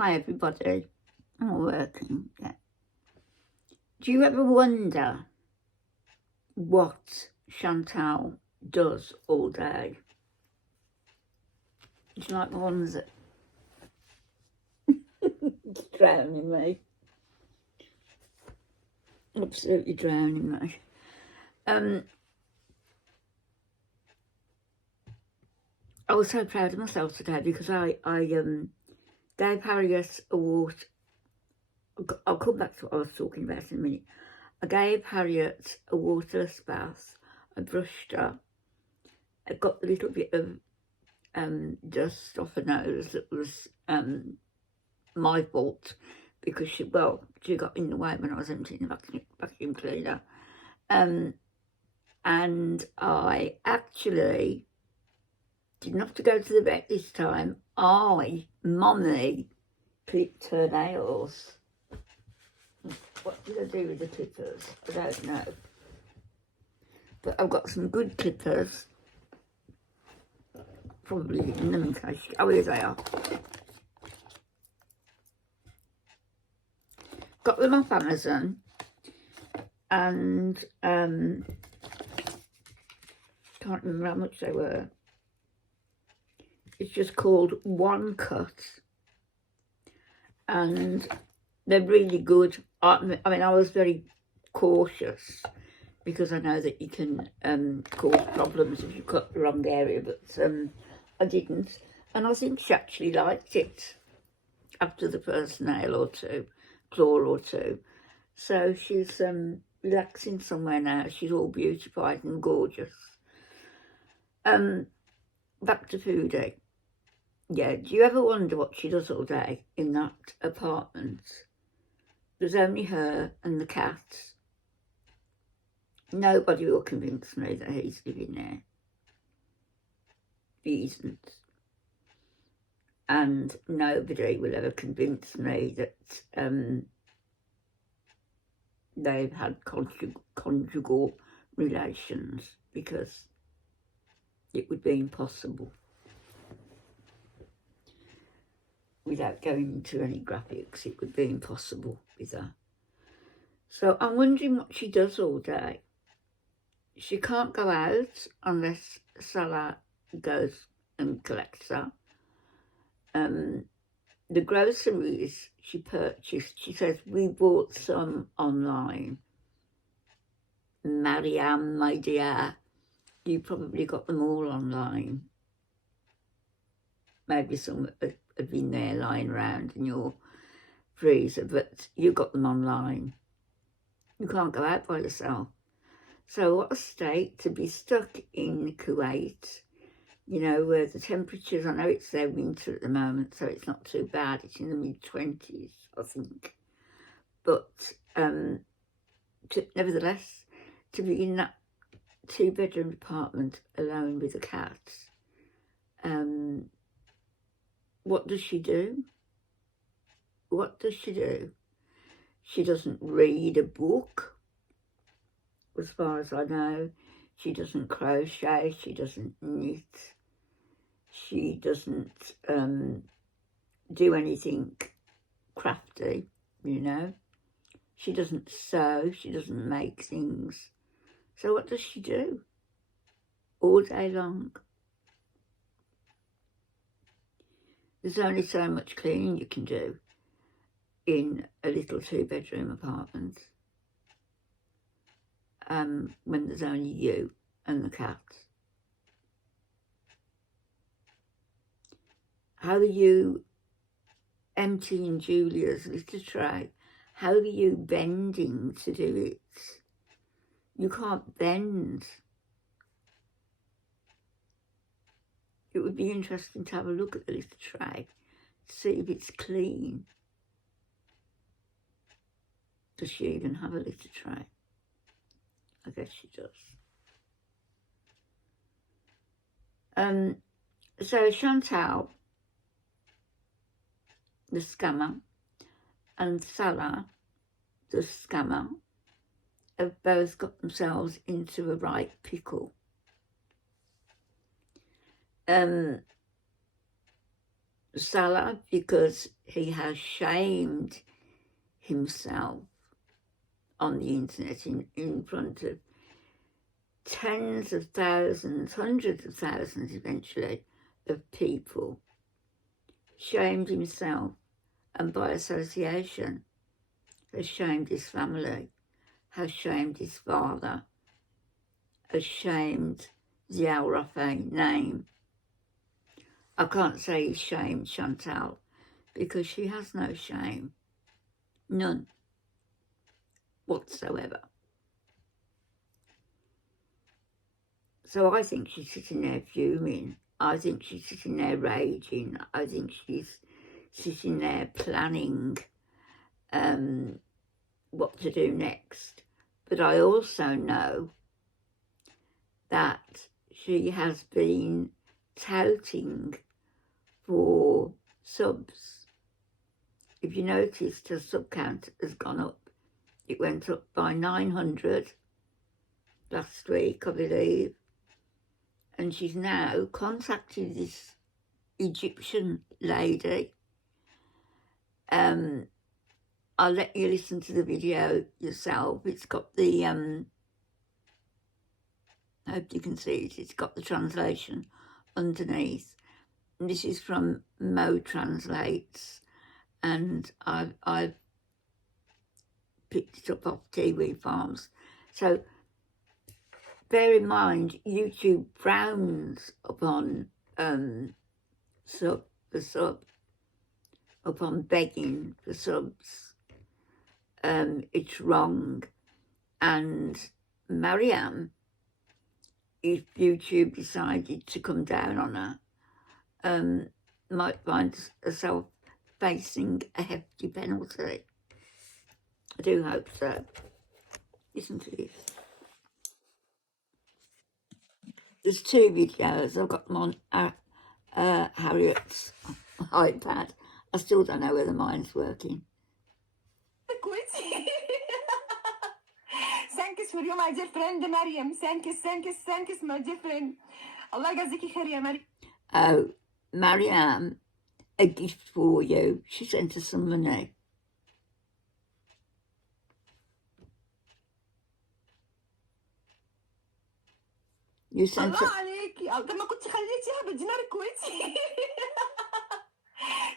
Hi everybody. I'm working. Yeah. Do you ever wonder what Chantal does all day? It's like the ones that drowning me. Absolutely drowning me. I was so proud of myself today because I gave Harriet a water. I'll come back to what I was talking about in a minute. I gave Harriet a waterless bath. I brushed her. I got a little bit of dust off her nose that was my fault because she got in the way when I was emptying the vacuum cleaner. And I actually didn't have to go to the vet this time. Mummy, clipped her nails. What did I do with the clippers? I don't know. But I've got some good clippers. Probably in them in case. Oh, here they are. Got them off Amazon. And can't remember how much they were. It's just called One Cut. And they're really good. I mean, I was very cautious because I know that you can cause problems if you cut the wrong area, but I didn't. And I think she actually liked it after the first nail or two, claw or two. So she's relaxing somewhere now. She's all beautified and gorgeous. Back to Foodie. Yeah, do you ever wonder what she does all day in that apartment? There's only her and the cat. Nobody will convince me that he's living there. He isn't. And nobody will ever convince me that they've had conjugal relations, because it would be impossible. Without going into any graphics, it would be impossible with her. So I'm wondering what she does all day. She can't go out unless Salah goes and collects her. The groceries she purchased, she says, we bought some online. Mariam, my dear, you probably got them all online. Maybe some have been there lying around in your freezer, but you got them online. You can't go out by yourself. So what a state to be stuck in Kuwait, you know, where the temperatures, I know it's their winter at the moment, so it's not too bad. It's in the mid-20s, I think. But nevertheless, to be in that 2-bedroom apartment alone with a cat, what does she do? What does she do? She doesn't read a book, as far as I know. She doesn't crochet, she doesn't knit, she doesn't do anything crafty, you know. She doesn't sew, she doesn't make things. So what does she do all day long? There's only so much cleaning you can do in a little 2-bedroom apartment when there's only you and the cat. How are you emptying Julia's litter tray? How are you bending to do it? You can't bend. It would be interesting to have a look at the litter tray to see if it's clean. Does she even have a litter tray? I guess she does. So Chantal, the scammer, and Salah, the scammer, have both got themselves into a right pickle. Salah because he has shamed himself on the internet in front of tens of thousands, hundreds of thousands eventually, of people. Shamed himself, and by association has shamed his family, has shamed his father, has shamed the Al Rafi name. I can't say he's shamed Chantal because she has no shame, none whatsoever. So I think she's sitting there fuming. I think she's sitting there raging. I think she's sitting there planning what to do next. But I also know that she has been touting for subs. If you noticed, her sub count has gone up. It went up by 900 last week, I believe. And she's now contacted this Egyptian lady. I'll let you listen to the video yourself. It's got the, I hope you can see it, it's got the translation underneath. And this is from Mo Translates, and I've picked it up off TV Farms. So bear in mind, YouTube frowns upon upon begging for subs. It's wrong. And Mariam, if YouTube decided to come down on her, might find herself facing a hefty penalty. I do hope so. Listen to this. There's two videos. I've got them on Harriet's iPad. I still don't know whether mine's working. Thanks for you, my dear friend Mariam. Thanks, my dear friend. Allah يجزيكي خير يا مريم. Oh, Mariam, a gift for you. She sent us some money. You sent الله عليكي. طب ما كنت خليتيها بالدينار الكويتي.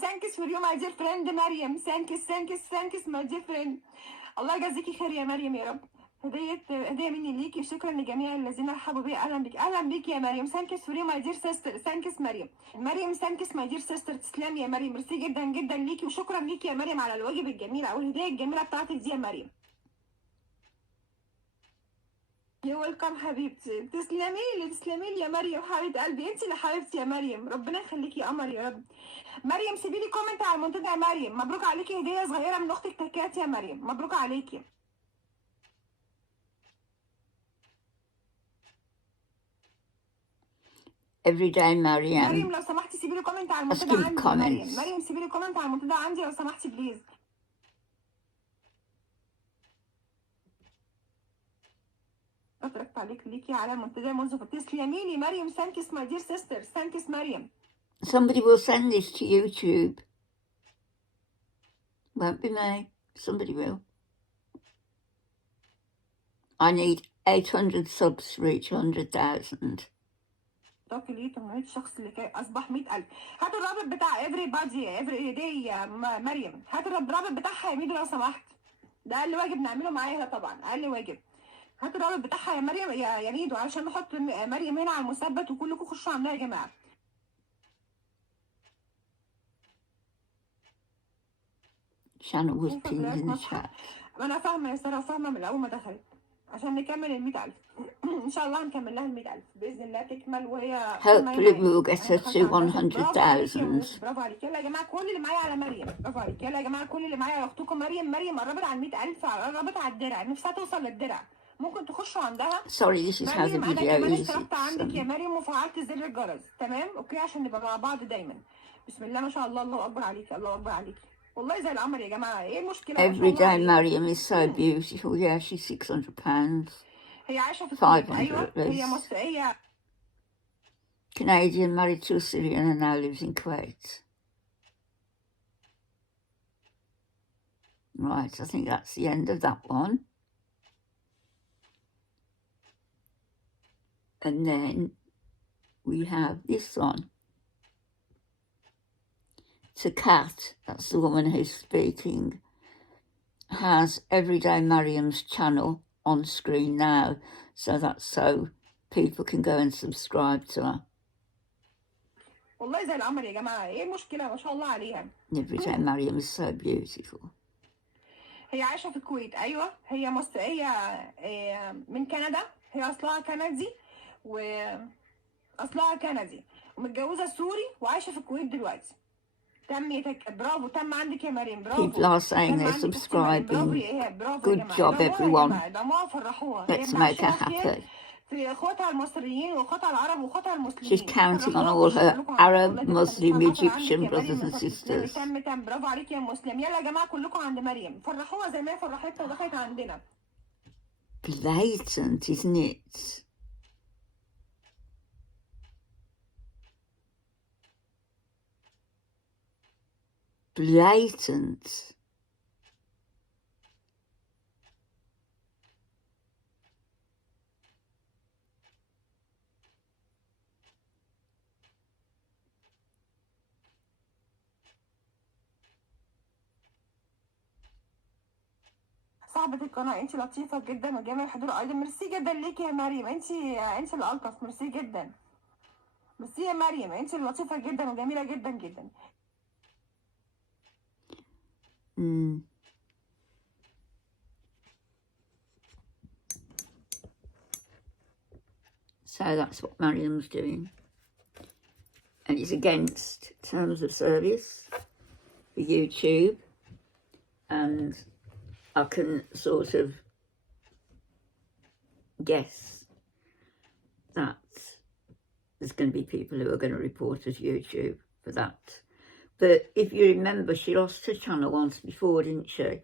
Thanks for you, my dear friend Mariam. Thanks, my dear friend. الله يجزيكي خير يا مريم يا رب. هدية مني ليكي. شكرا لجميع الذين رحبوا بي. اهلا بك يا مريم. Thanks for you, my dear sister. Thanks مريم. Thanks my dear sister. تسلمي يا مريم. ميرسي جدا جدا ليكي، وشكرا ليكي يا مريم على الواجب الجميل او الهدية الجميلة بتاعتك دي يا مريم. يا ويلكم حبيبتي. تسلمي لي يا مريم حبيبه قلبي. انت اللي حبيبتي يا مريم. ربنا يخليكي يا قمر يا رب. مريم سيبي لي كومنت على المنتدى يا مريم. مبروك عليكي هديه صغيره من اختك تكات يا مريم. مبروك عليكي. Everyday Mariam. مريم لو سمحتي سيبي لي كومنت على المنتدى عندي يا مريم. مريم سيبي لي كومنت على المنتدى عندي لو سمحتي بليز. اتركت عليك ليكي على المنتدى منذ تسلمي لي مريم. Thanks my dear sister. Thanks مريم. Somebody will send this to YouTube. Won't be me. Somebody will. I need 800 subs to reach 100,000. ليه 800 شخص اللي كان اصبح 100,000. هاتوا الرابط بتاع every day يا مريم. هاتوا الرابط بتاعها يا ميدو لو سمحت. ده اقل واجب نعمله معاها طبعا، اقل واجب. هاتوا الرابط بتاعها يا مريم يا ميدو علشان نحط مريم هنا على المثبت وكلكم خشوا عندها يا جماعه. Shannon was pinned in the chat. انا فاهمه يا ساره وفاهمه من اول ما دخلت عشان نكمل ال 100,000. ان شاء الله هنكمل لها ال 100,000 باذن الله تكمل وهي. Hopefully we will get her to 100,000. برافو عليك. يلا يا جماعه كل اللي معايا على مريم. برافو عليك. يلا يا جماعه كل اللي معايا على اختكم مريم قربت على 100,000. قربت على الدرع. نفسها توصل للدرع. ممكن تخشوا عندها. Sorry, this is how the video انا كمان is. اشتركت عندك يا مريم وفعلت زر الجرس. تمام اوكي عشان نبقى مع بعض دايما. بسم الله ما شاء الله. الله اكبر عليكي. الله اكبر عليكي. والله زي القمر يا جماعه. ايه المشكله؟ Everyday Mariam is so beautiful. Yeah, she's £600. هي عايشه في 500 ايوه هي at least. مصريه. Canadian, married to a Syrian and now lives in Kuwait. Right, I think that's the end of that one. And then we have this one. To Kat, that's the woman who's speaking, has Everyday Mariam's channel on screen now. So that's so people can go and subscribe to her. والله زي القمر يا جماعه، ايه المشكله؟ ما شاء الله عليها. Everyday Mariam is so beautiful. هي عايشه في الكويت. ايوه هي مصر، هي من كندا، هي اصلها كندي واصلها كندي ومتجوزه سوري وعايشه في الكويت دلوقتي. برافو، تم عندك يا مريم، برافو. People are saying تم they're عندك اختي مريم، برافو subscribing. يا ايهاب، برافو يا Good جماعه، job, ادعموها يا everyone. جماعه، ادعموها وفرحوها. هي Let's make her مبشره خير happy. في اخواتها المصريين واخواتها العرب واخواتها She's المسلمين. counting on فرحوها all وبشروا her كلكم عندها. Arab, والله كده Muslim, فتحها القطر عندك Egyptian يا brothers مريم. and تسلمي، sisters. تم، برافو عليك يا مسلم. يلا يا جماعه كلكم عند مريم، فرحوها زي ما هي فرحتنا ودخلت عندنا. Blatant, isn't it? Blatant. صاحبة القناة، انت لطيفة جدا وجامع الحضور ايضا. ميرسي جدا ليكي يا مريم، انت الالطف. ميرسي جدا، ميرسي يا مريم، انت لطيفة جدا وجميلة جدا جدا. So that's what Mariam's doing. And it's against terms of service for YouTube. And I can sort of guess that there's going to be people who are going to report us YouTube for that. But if you remember, she lost her channel once before, didn't she?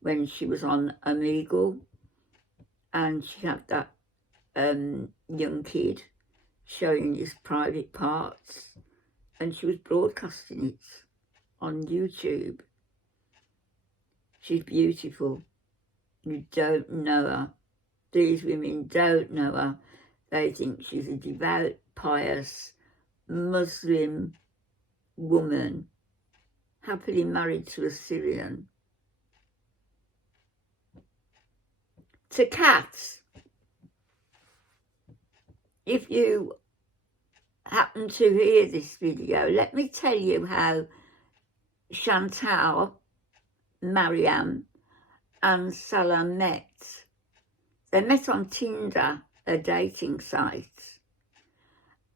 When she was on Omegle, and she had that young kid showing his private parts, and she was broadcasting it on YouTube. She's beautiful. You don't know her. These women don't know her. They think she's a devout, pious Muslim woman, happily married to a Syrian. To Kat, if you happen to hear this video, let me tell you how Chantal, Mariam and Salah met. They met on Tinder, a dating site,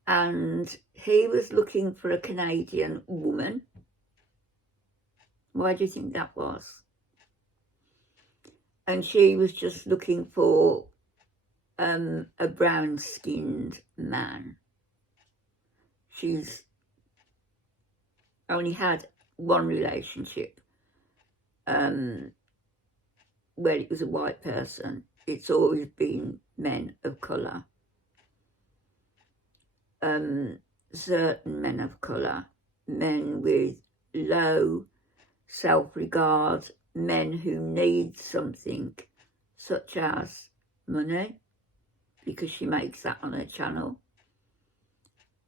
and he was looking for a Canadian woman. Why do you think that was? And she was just looking for a brown-skinned man. She's only had one relationship where it was a white person. It's always been men of colour. Certain men of colour, men with low self-regard, men who need something such as money, because she makes that on her channel,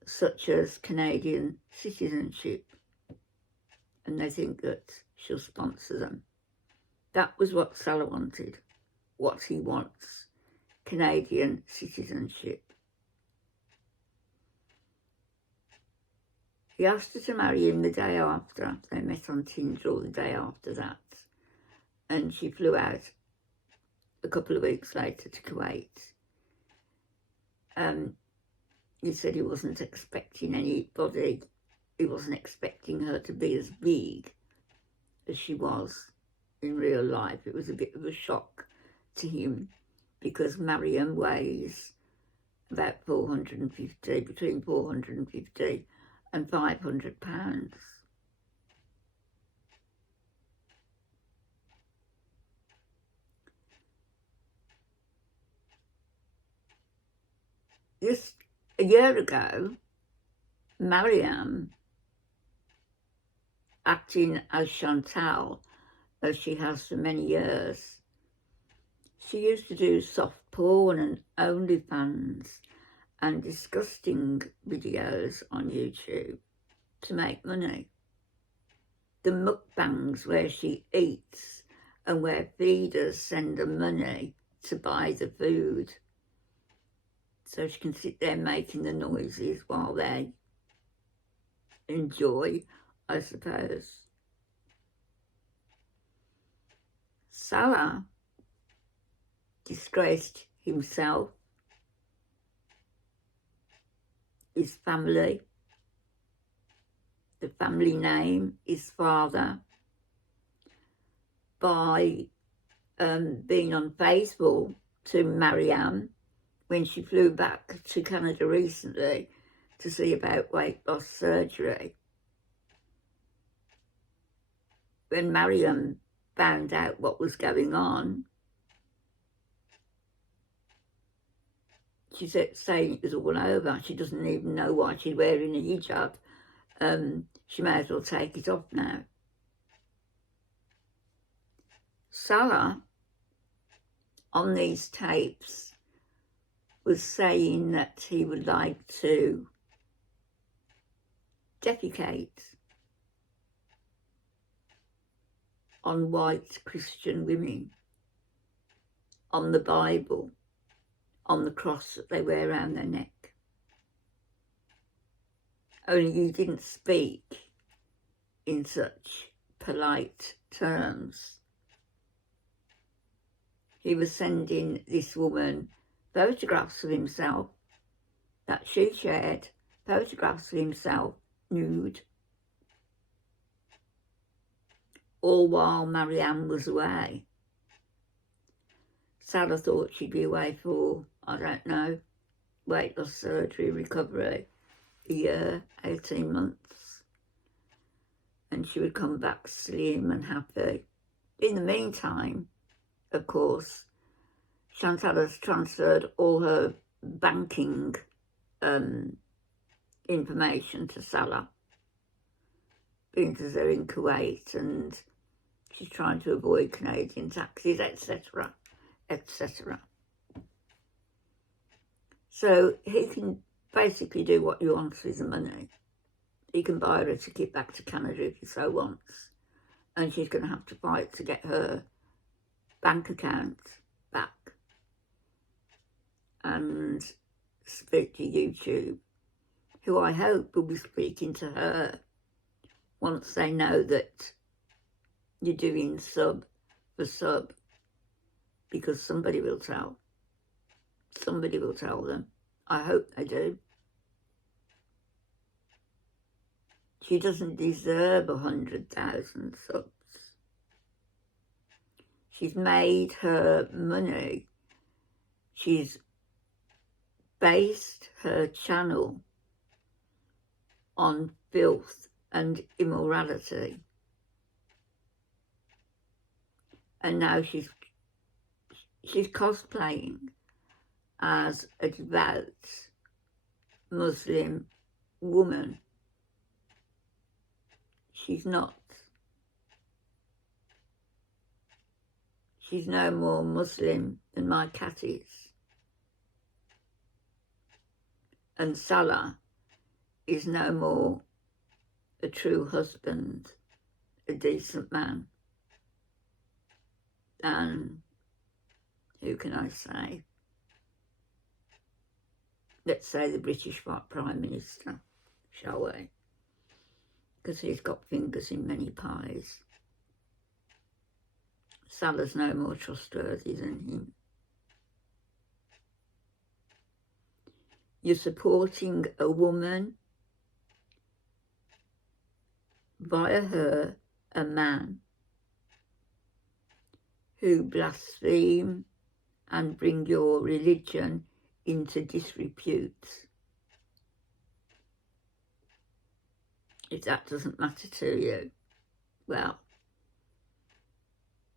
such as Canadian citizenship, and they think that she'll sponsor them. That was what Salah wanted, what he wants, Canadian citizenship. He asked her to marry him the day after. They met on Tinder, or the day after that. And she flew out a couple of weeks later to Kuwait. He said he wasn't expecting anybody. He wasn't expecting her to be as big as she was in real life. It was a bit of a shock to him, because Mariam weighs about 450, between 450 and 500 pounds. Just a year ago, Mariam, acting as Chantal, as she has for many years. She used to do soft porn and OnlyFans and disgusting videos on YouTube to make money. The mukbangs where she eats and where feeders send her money to buy the food so she can sit there making the noises while they enjoy, I suppose. Salah disgraced himself, his family, the family name, his father, by being unfaithful to Mariam when she flew back to Canada recently to see about weight loss surgery. When Mariam found out what was going on, she's saying it was all over. She doesn't even know why she's wearing a hijab. She may as well take it off now. Salah, on these tapes, was saying that he would like to defecate on white Christian women, on the Bible, on the cross that they wear around their neck. Only he didn't speak in such polite terms. He was sending this woman photographs of himself that she shared, photographs of himself nude, all while Mariam was away. Salah thought she'd be away for, I don't know, weight loss surgery, recovery, a year, 18 months. And she would come back slim and happy. In the meantime, of course, Chantal has transferred all her banking information to Salah, being as they're in Kuwait and she's trying to avoid Canadian taxes, etc., etc. So he can basically do what he wants with the money. He can buy her a ticket back to Canada if he so wants, and she's going to have to fight to get her bank account back and speak to YouTube, who I hope will be speaking to her once they know that you're doing sub for sub, because somebody will tell. Somebody will tell them. I hope they do. She doesn't deserve 100,000 subs. She's made her money. She's based her channel on filth and immorality. And now she's cosplaying as a devout Muslim woman. She's not. She's no more Muslim than my cat is. And Salah is no more a true husband, a decent man, than, who can I say? Let's say the British Prime Minister, shall we? Because he's got fingers in many pies. Salah's no more trustworthy than him. You're supporting a woman via her, a man, who blaspheme and bring your religion into disrepute. If that doesn't matter to you, well,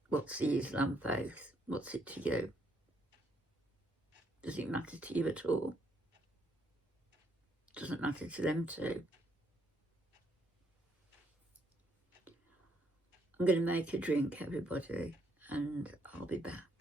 what's the Islam faith? What's it to you? Does it matter to you at all? Doesn't matter to them too. I'm going to make a drink, everybody, and I'll be back.